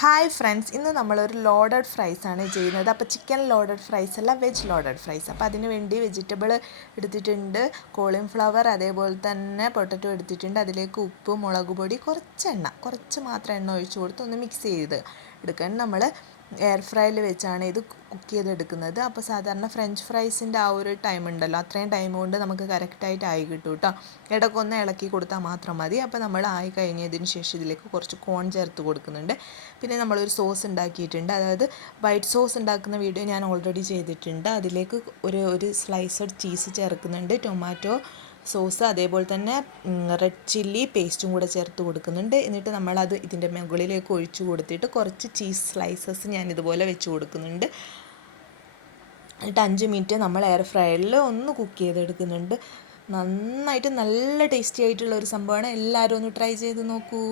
Hi friends, ഇന്ന് നമ്മളൊരു loaded fries ആണ് ചെയ്യുന്നത്. അപ്പോൾ ചിക്കൻ ലോഡഡ് ഫ്രൈസ് അല്ല, വെജ് ലോഡഡ് ഫ്രൈസ്. അപ്പോൾ അതിന് വേണ്ടി വെജിറ്റബിൾ എടുത്തിട്ടുണ്ട്, കോളിഫ്ലവർ, അതേപോലെ തന്നെ പൊട്ടറ്റോ എടുത്തിട്ടുണ്ട്. അതിലേക്ക് ഉപ്പ്, മുളക് പൊടി, കുറച്ച് മാത്രം എണ്ണ ഒഴിച്ച് കൊടുത്ത് ഒന്ന് മിക്സ് ചെയ്ത് എടുക്കാൻ. നമ്മൾ എയർ ഫ്രൈയിൽ വെച്ചാണ് ഇത് കുക്ക് ചെയ്തെടുക്കുന്നത്. അപ്പോൾ സാധാരണ ഫ്രഞ്ച് ഫ്രൈസിൻ്റെ ആ ഒരു ടൈം ഉണ്ടല്ലോ, അത്രയും ടൈം കൊണ്ട് നമുക്ക് കറക്റ്റായിട്ട് ആയി കിട്ടും കേട്ടോ. ഇടയ്ക്കൊന്ന് ഇളക്കി കൊടുത്താൽ മാത്രം മതി. അപ്പോൾ നമ്മൾ ആയി കഴിഞ്ഞതിന് ശേഷം ഇതിലേക്ക് കുറച്ച് കോൺ ചേർത്ത് കൊടുക്കുന്നുണ്ട്. പിന്നെ നമ്മളൊരു സോസ് ഉണ്ടാക്കിയിട്ടുണ്ട്, അതായത് വൈറ്റ് സോസ് ഉണ്ടാക്കുന്ന വീഡിയോ ഞാൻ ഓൾറെഡി ചെയ്തിട്ടുണ്ട്. അതിലേക്ക് ഒരു സ്ലൈസഡ് ചീസ് ചേർക്കുന്നുണ്ട്, ടൊമാറ്റോ സോസ്, അതേപോലെ തന്നെ റെഡ് ചില്ലി പേസ്റ്റും കൂടെ ചേർത്ത് കൊടുക്കുന്നുണ്ട്. എന്നിട്ട് നമ്മളത് ഇതിൻ്റെ മുകളിലേക്ക് ഒഴിച്ചു കൊടുത്തിട്ട് കുറച്ച് ചീസ് സ്ലൈസസ് ഞാൻ ഇതുപോലെ വെച്ച് കൊടുക്കുന്നുണ്ട്. എന്നിട്ട് 5 മിനിറ്റ് നമ്മൾ എയർ ഫ്രയറിൽ ഒന്ന് കുക്ക് ചെയ്തെടുക്കുന്നുണ്ട്. നന്നായിട്ട് നല്ല ടേസ്റ്റി ആയിട്ടുള്ള ഒരു സംഭവമാണ്. എല്ലാവരും ഒന്ന് ട്രൈ ചെയ്ത് നോക്കൂ.